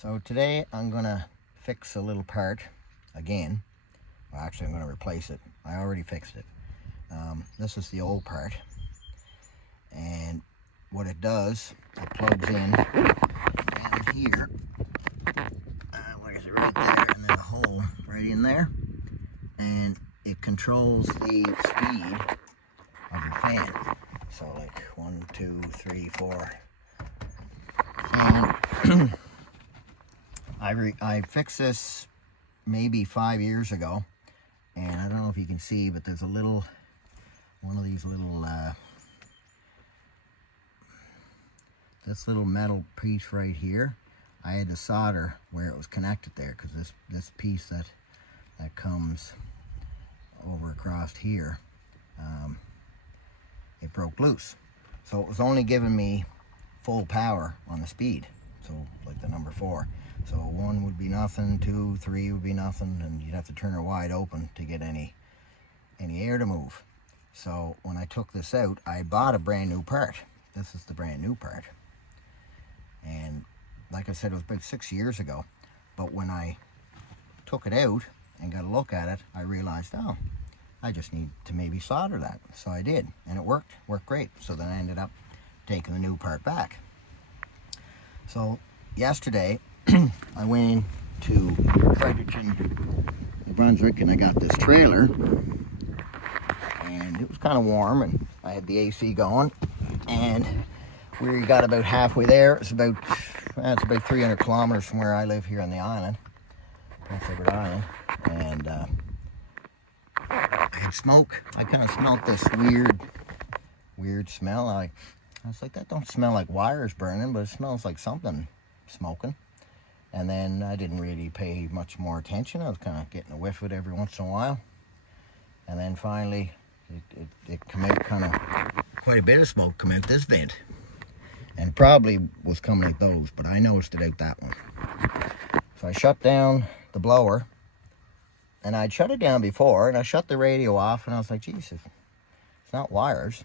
So today I'm gonna fix a little part again. Well, actually I'm gonna replace it. I already fixed it. This is the old part, and what it does, it plugs in down here. Where is it? Right there, and there's a hole right in there, and it controls the speed of your fan. So like 1, 2, 3, 4, and I fixed this maybe 5 years ago, and I don't know if you can see, but there's a little, one of these little, this little metal piece right here, I had to solder where it was connected there, because this piece that comes over across here, it broke loose. So it was only giving me full power on the speed, so like the number 4. So 1 would be nothing, 2, 3 would be nothing, and you'd have to turn it wide open to get any air to move. So when I took this out, I bought a brand new part. This is the brand new part. And like I said, it was about 6 years ago. But when I took it out and got a look at it, I realized, oh, I just need to maybe solder that. So I did, and it worked great. So then I ended up taking the new part back. So yesterday, I went into Fredericton, New Brunswick, and I got this trailer, and it was kind of warm, and I had the AC going, and we got about halfway there. It's about 300 kilometers from where I live here on the island, Prince Edward Island, and I had smoke. I kind of smelled this weird smell. I was like, that don't smell like wires burning, but it smells like something smoking. And then I didn't really pay much more attention. I was kind of getting a whiff of it every once in a while. And then finally, it came out, kind of quite a bit of smoke come out this vent. And probably was coming out those, but I noticed it out that one. So I shut down the blower, and I'd shut it down before, and I shut the radio off, and I was like, Jesus, it's not wires.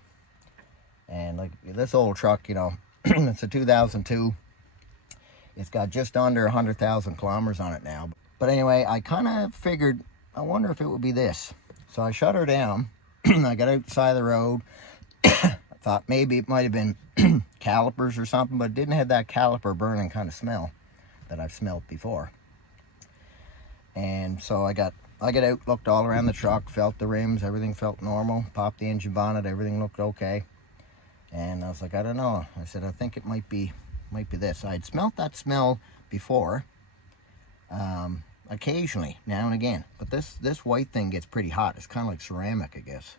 And like this old truck, you know, it's a 2002. It's got just under 100,000 kilometers on it now. But anyway, I kind of figured, I wonder if it would be this. So I shut her down. I got outside the road. I thought maybe it might have been calipers or something, but it didn't have that caliper burning kind of smell that I've smelled before. And so I got out, looked all around the truck, felt the rims, everything felt normal, popped the engine bonnet, everything looked okay. And I was like, I don't know. I said, I think it might be this. I'd smelt that smell before, occasionally, now and again. But this white thing gets pretty hot. It's kind of like ceramic, I guess.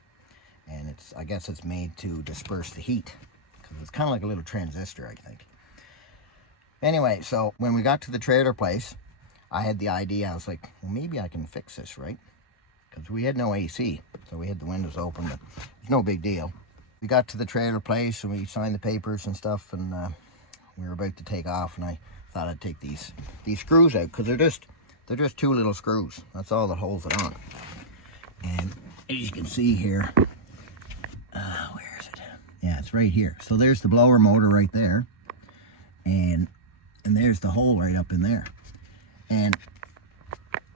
And I guess it's made to disperse the heat, because it's kind of like a little transistor, I think. Anyway, so when we got to the trailer place, I had the idea. I was like, well, maybe I can fix this, right? Because we had no AC, so we had the windows open, but it's no big deal. We got to the trailer place, and we signed the papers and stuff, and we were about to take off, and I thought I'd take these screws out, because they're just 2 little screws. That's all that holds it on. And as you can see here, where is it? Yeah, it's right here. So there's the blower motor right there, and there's the hole right up in there. And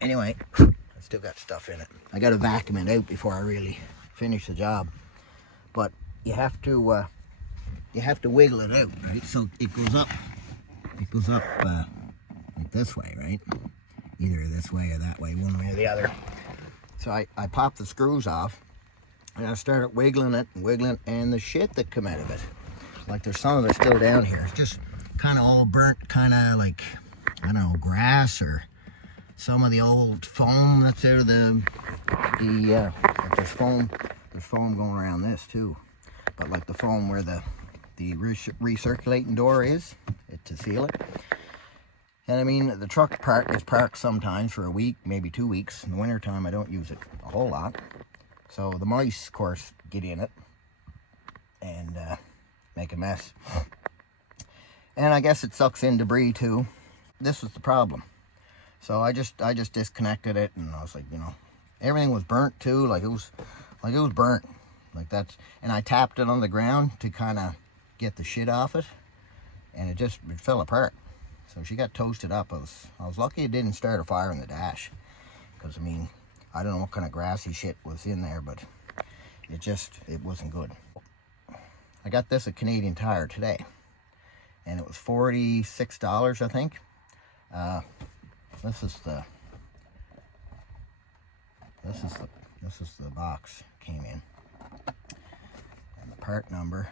anyway, I still got stuff in it. I got to vacuum it out before I really finish the job. But you have to wiggle it out, right? So it goes up like this way, right? Either this way or that way, one way or the other. So I popped the screws off, and I started wiggling it, and the shit that come out of it, like there's some of it still down here. It's just kind of all burnt, kind of like, I don't know, grass, or some of the old foam that's out of like there's foam going around this too. But like the foam where the recirculating door is, to seal it. And I mean, the truck is parked sometimes for a week, maybe 2 weeks. In the wintertime, I don't use it a whole lot. So the mice, of course, get in it and make a mess. And I guess it sucks in debris too. This was the problem. So I just disconnected it, and I was like, you know, everything was burnt too, like it was burnt. Like that's, and I tapped it on the ground to kind of get the shit off it, and it fell apart. So she got toasted up. I was lucky it didn't start a fire in the dash, because I mean, I don't know what kind of grassy shit was in there, but it wasn't good. I got this at Canadian Tire today, and it was $46, I think. This is the box it came in, and the part number.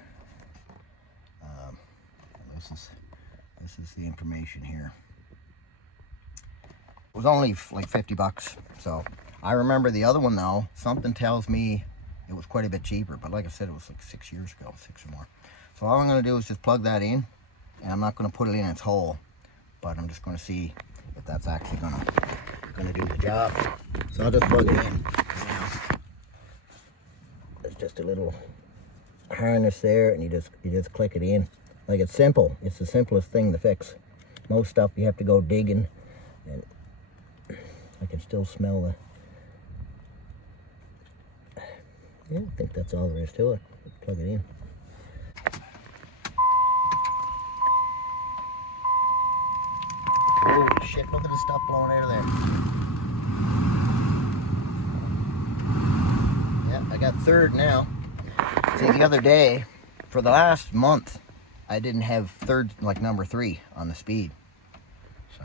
This is the information here. It was only like 50 bucks. So I remember the other one though, something tells me it was quite a bit cheaper, but like I said, it was like 6 years ago, 6 or more. So all I'm gonna do is just plug that in, and I'm not gonna put it in its hole, but I'm just gonna see if that's actually gonna do the job. So I'll just plug it in. There's just a little harness there, and you just click it in. Like, it's simple. It's the simplest thing to fix. Most stuff you have to go digging, and I can still smell the... Yeah, I think that's all there is to it. Plug it in. Oh shit, look at the stuff blowing out of there. Yeah, I got third now. See, the other day, for the last month, I didn't have third, like number 3 on the speed. So.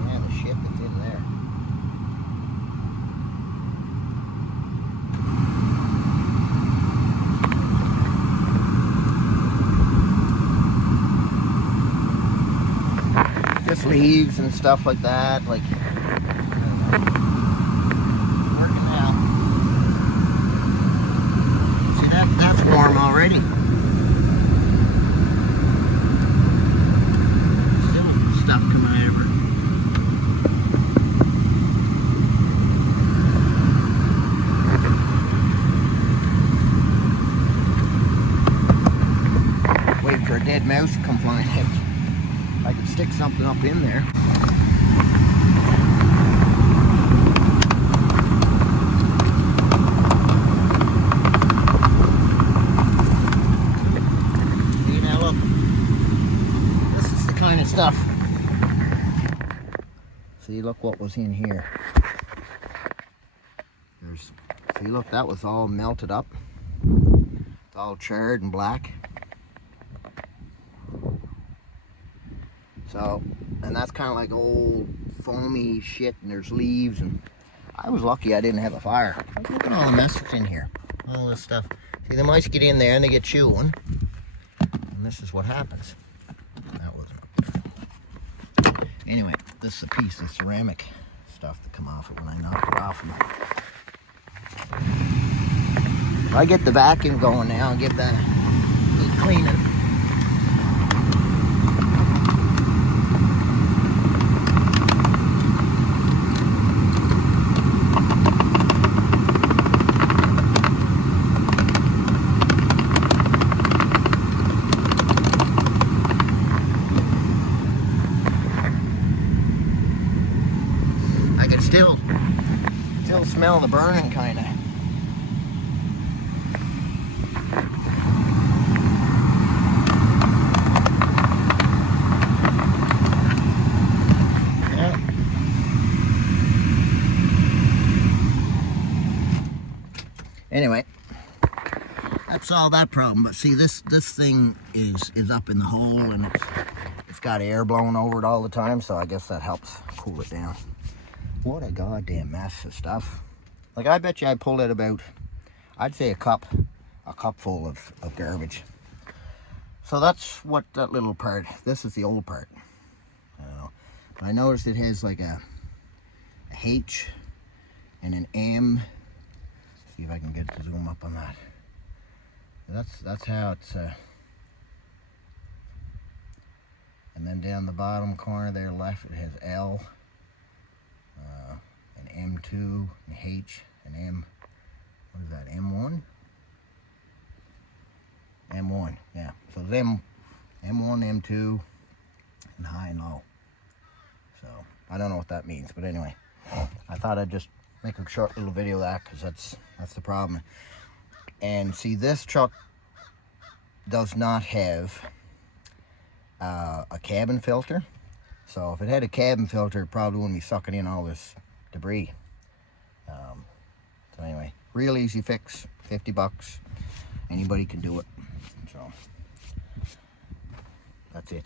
Yeah, the shit that's in there. Just leaves and stuff like that, like. That's warm already. Still stuff coming out of her. Wait for a dead mouse to come flying out. I could stick something up in there. Stuff. See, look what was in here. See, look, that was all melted up. It's all charred and black. So, and that's kind of like old foamy shit, and there's leaves, and I was lucky I didn't have a fire. Look at all the mess that's in here. All this stuff. See, the mice get in there and they get chewing, and this is what happens. That wasn't. Anyway, this is a piece of ceramic stuff that come off it when I knock it off. I get the vacuum going now and give that a neat cleaning. Still smell the burning, kind of. Yeah. Anyway, that solved that problem. But see, this thing is up in the hole, and it's got air blowing over it all the time, so I guess that helps cool it down. What a goddamn mess of stuff. Like, I bet you I pulled out about, I'd say a cup full of garbage. So that's what that little part, this is the old part. I noticed it has like a H and an M. See if I can get to zoom up on that. That's how it's, and then down the bottom corner there left, it has L. An M2, an H, an M, what is that, M1? M1, yeah. So it's M1, M2, and high and low. So, I don't know what that means, but anyway. I thought I'd just make a short little video of that, because that's the problem. And see, this truck does not have a cabin filter. So if it had a cabin filter, it probably wouldn't be sucking in all this debris. So anyway, real easy fix, 50 bucks. Anybody can do it. So that's it.